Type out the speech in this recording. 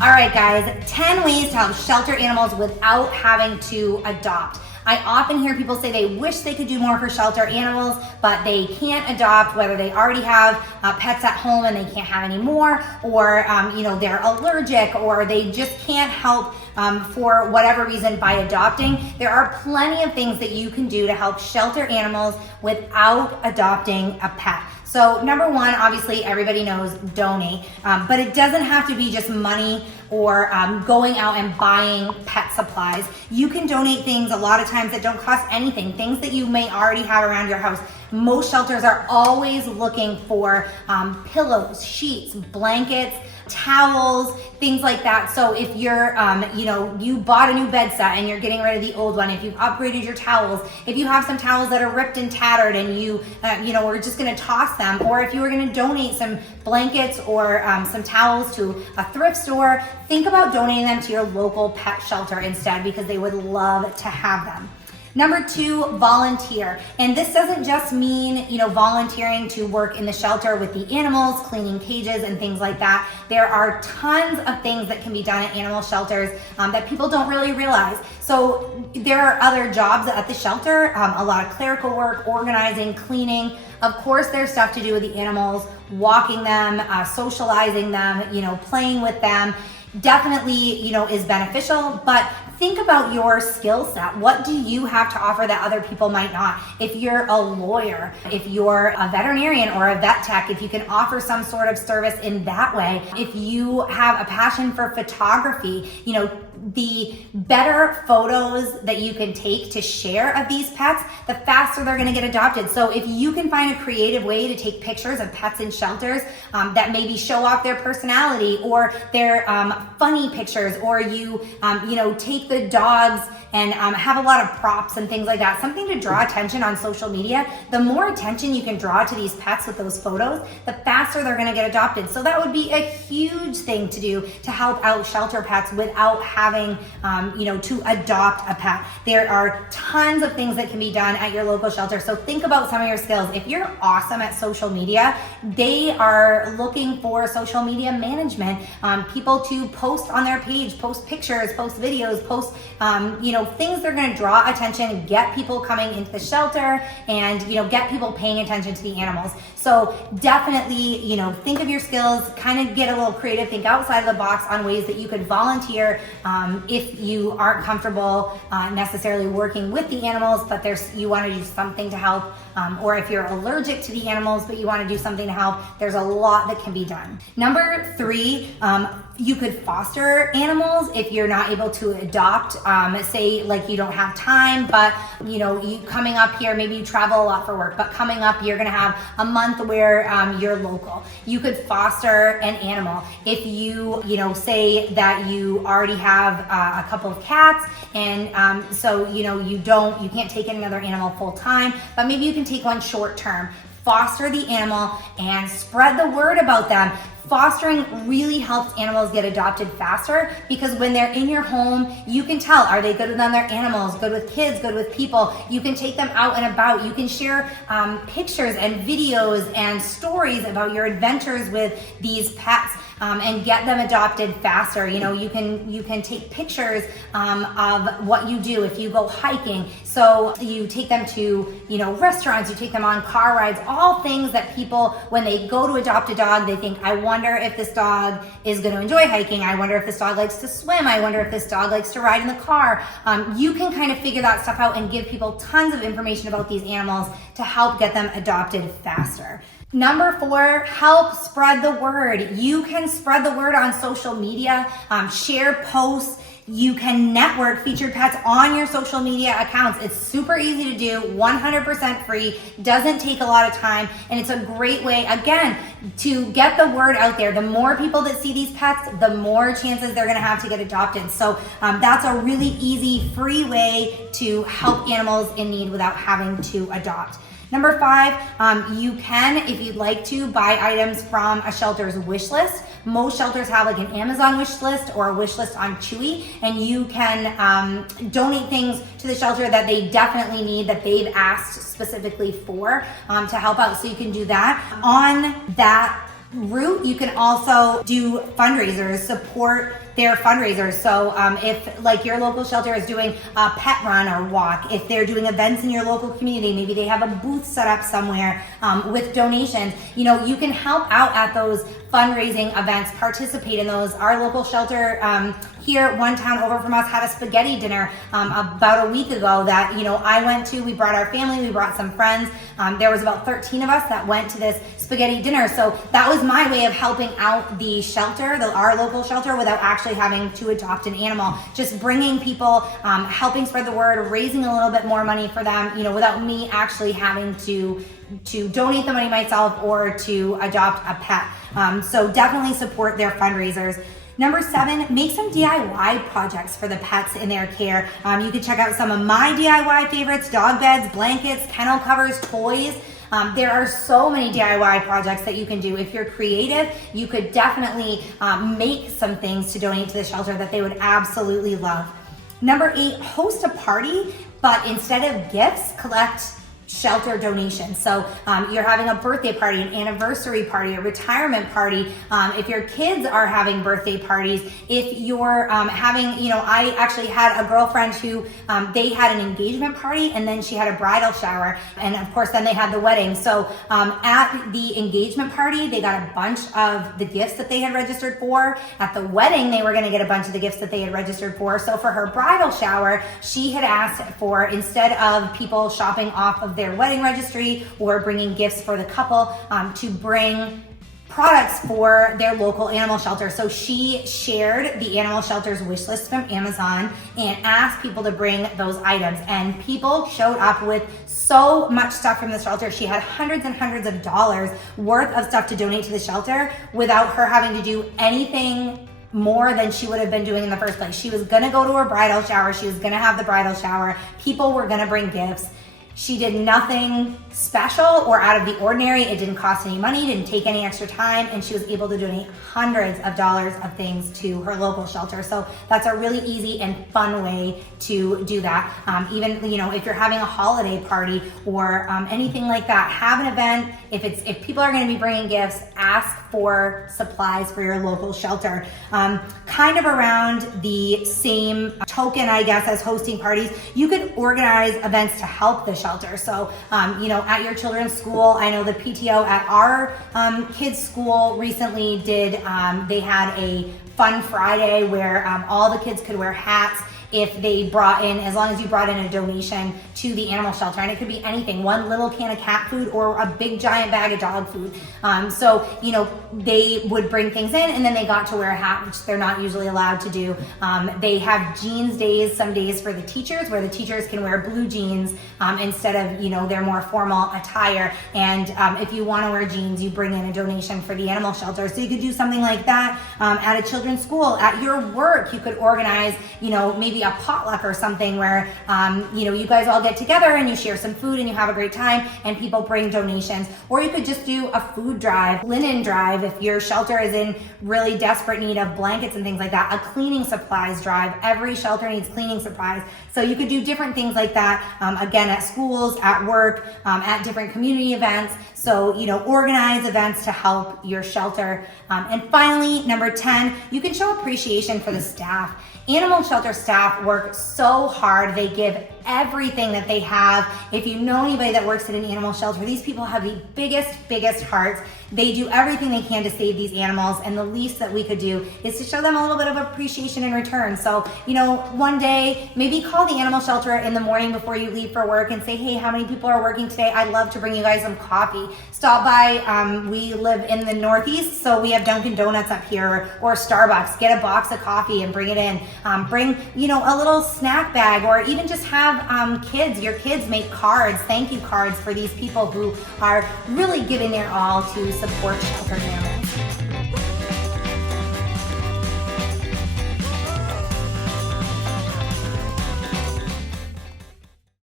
All right, guys, 10 ways to help shelter animals without having to adopt. I often hear people say they wish they could do more for shelter animals, but they can't adopt, whether they already have pets at home and they can't have any more, or they're allergic, or they just can't help for whatever reason by adopting. There are plenty of things that you can do to help shelter animals without adopting a pet. So number one, obviously everybody knows, donate, but it doesn't have to be just money or going out and buying pet supplies. You can donate things a lot of times that don't cost anything, things that you may already have around your house. Most shelters are always looking for pillows, sheets, blankets, towels, things like that. So if you're, you bought a new bed set and you're getting rid of the old one, if you've upgraded your towels, if you have some towels that are ripped and tattered and you are just gonna toss them, or if you were gonna donate some blankets or some towels to a thrift store, think about donating them to your local pet shelter instead, because they would love to have them. Number two, volunteer. And this doesn't just mean, volunteering to work in the shelter with the animals, cleaning cages and things like that. There are tons of things that can be done at animal shelters that people don't really realize. So there are other jobs at the shelter, a lot of clerical work, organizing, cleaning. Of course, there's stuff to do with the animals, walking them, socializing them, playing with them. Definitely, is beneficial, but think about your skill set. What do you have to offer that other people might not? If you're a lawyer, if you're a veterinarian or a vet tech, if you can offer some sort of service in that way, if you have a passion for photography, the better photos that you can take to share of these pets, the faster they're going to get adopted. So if you can find a creative way to take pictures of pets in shelters that maybe show off their personality, or their funny pictures, or you take the dogs and have a lot of props and things like that, something to draw attention on social media. The more attention you can draw to these pets with those photos, the faster they're going to get adopted. So that would be a huge thing to do to help out shelter pets without having to adopt a pet. There are tons of things that can be done at your local shelter. So think about some of your skills. If you're awesome at social media, they are looking for social media management, people to post on their page, post pictures, post videos, post things that are going to draw attention, get people coming into the shelter, and get people paying attention to the animals. So definitely, think of your skills, kind of get a little creative, think outside of the box on ways that you could volunteer if you aren't comfortable necessarily working with the animals, but you want to do something to help, or if you're allergic to the animals but you want to do something to help, there's a lot that can be done. Number three, you could foster animals if you're not able to adopt. Say like you don't have time, but you coming up here, maybe you travel a lot for work, but coming up you're gonna have a month where you're local. You could foster an animal. If you say that you already have a couple of cats, and so you can't take in another animal full time, but maybe you can take one short term. Foster the animal and spread the word about them. Fostering really helps animals get adopted faster, because when they're in your home, you can tell, are they good with other animals, good with kids, good with people? You can take them out and about. You can share pictures and videos and stories about your adventures with these pets. And get them adopted faster. You can take pictures of what you do if you go hiking. So you take them to restaurants, you take them on car rides, all things that people, when they go to adopt a dog, they think, I wonder if this dog is going to enjoy hiking. I wonder if this dog likes to swim. I wonder if this dog likes to ride in the car. You can kind of figure that stuff out and give people tons of information about these animals to help get them adopted faster. Number four, help spread the word. You can spread the word on social media, share posts. You can network featured pets on your social media accounts. It's super easy to do, 100% free, doesn't take a lot of time, and it's a great way, again, to get the word out there. The more people that see these pets, the more chances they're gonna have to get adopted. So that's a really easy, free way to help animals in need without having to adopt. Number five, you can, if you'd like to, buy items from a shelter's wish list. Most shelters have like an Amazon wish list or a wish list on Chewy, and you can donate things to the shelter that they definitely need, that they've asked specifically for, to help out. So you can do that. On that route, you can also do fundraisers, support their fundraisers. So if like your local shelter is doing a pet run or walk, if they're doing events in your local community, maybe they have a booth set up somewhere with donations, you can help out at those fundraising events, participate in those. Our local shelter here, one town over from us, had a spaghetti dinner about a week ago that I went to. We brought our family, we brought some friends. There was about 13 of us that went to this spaghetti dinner. So that was my way of helping out the shelter, our local shelter, without actually having to adopt an animal. Just bringing people, helping spread the word, raising a little bit more money for them, without me actually having to donate the money myself or to adopt a pet. So definitely support their fundraisers. Number 7, make some DIY projects for the pets in their care. You can check out some of my DIY favorites: dog beds, blankets, kennel covers, toys. There are so many DIY projects that you can do. If you're creative, you could definitely make some things to donate to the shelter that they would absolutely love. Number 8, host a party, but instead of gifts, collect shelter donations. So you're having a birthday party, an anniversary party, a retirement party. If your kids are having birthday parties, if you're having, I actually had a girlfriend who they had an engagement party and then she had a bridal shower, and of course then they had the wedding. So at the engagement party, they got a bunch of the gifts that they had registered for. At the wedding, they were going to get a bunch of the gifts that they had registered for. So for her bridal shower, she had asked for, instead of people shopping off of their wedding registry or bringing gifts for the couple, to bring products for their local animal shelter. So she shared the animal shelter's wish list from Amazon and asked people to bring those items, and people showed up with so much stuff from the shelter. She had hundreds and hundreds of dollars worth of stuff to donate to the shelter without her having to do anything more than she would have been doing in the first place. She was gonna go to her bridal shower, she was gonna have the bridal shower, people were gonna bring gifts. She did nothing special or out of the ordinary. It didn't cost any money, didn't take any extra time, and she was able to donate hundreds of dollars of things to her local shelter. So that's a really easy and fun way to do that. Even if you're having a holiday party or anything like that, have an event. If people are going to be bringing gifts, ask for supplies for your local shelter. Kind of around the same token, I guess, as hosting parties, you could organize events to help the shelter. So, at your children's school, I know the PTO at our kids' school recently did, they had a Fun Friday where all the kids could wear hats if they brought in, as long as you brought in a donation to the animal shelter. And it could be anything, one little can of cat food or a big giant bag of dog food. So they would bring things in and then they got to wear a hat, which they're not usually allowed to do. They have jeans days, some days for the teachers, where the teachers can wear blue jeans instead of their more formal attire. And if you want to wear jeans, you bring in a donation for the animal shelter. So you could do something like that at a children's school. At your work, you could organize maybe a potluck or something where you guys all get together and you share some food and you have a great time and people bring donations. Or you could just do a food drive, linen drive if your shelter is in really desperate need of blankets and things like that, a cleaning supplies drive. Every shelter needs cleaning supplies. So you could do different things like that, again, at schools, at work, at different community events. So, organize events to help your shelter. And finally, number 10, you can show appreciation for the staff. Animal shelter staff work so hard. They give everything that they have. If you know anybody that works at an animal shelter, these people have the biggest hearts. They do everything they can to save these animals, and the least that we could do is to show them a little bit of appreciation in return. So, one day, maybe call the animal shelter in the morning before you leave for work and say, hey, how many people are working today? I'd love to bring you guys some coffee. Stop by, we live in the Northeast, so we have Dunkin' Donuts up here or Starbucks. Get a box of coffee and bring it in. Bring, a little snack bag, or even just have your kids make cards, thank you cards for these people who are really giving their all to support shelter animals.